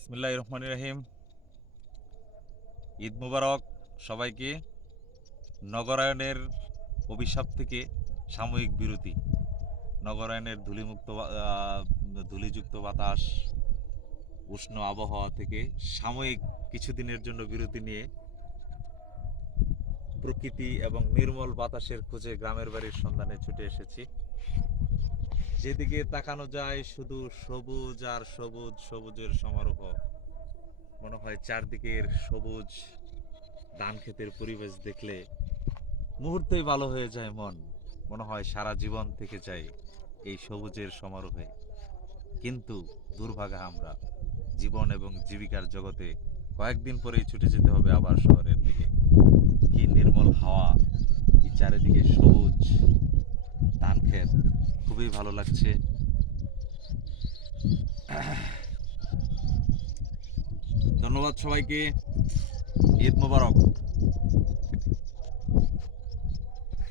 বিসমিল্লাহির রহমানির রহিম। ঈদ মুবারক সবাইকে। নগরায়নের অভিশাপ থেকে সাময়িক বিরতি। নগরায়নের ধূলিযুক্ত বাতাস, উষ্ণ আবহাওয়া থেকে সাময়িক কিছুদিনের জন্য বিরতি নিয়ে প্রকৃতি এবং নির্মল বাতাসের খোঁজে গ্রামের বাড়ির সন্ধানে ছুটে এসেছি। যেদিকে তাকানো যায় শুধু সবুজ আর সবুজ, সবুজের সমারোহ। মনে হয় চারদিকের সবুজ ধান ক্ষেতের পরিবেশ দেখলে মুহূর্তেই ভালো হয়ে যায় মন। মনে হয় সারা জীবন থেকে যায় এই সবুজের সমারোহে। কিন্তু দুর্ভাগা আমরা, জীবন এবং জীবিকার জগতে কয়েকদিন পরেই ছুটে যেতে হবে আবার শহরের দিকে। কি নির্মল হাওয়া, কি চারিদিকে সবুজ ধান ক্ষেত, খুবই ভালো লাগছে। ধন্যবাদ সবাইকে। ঈদ মোবারক।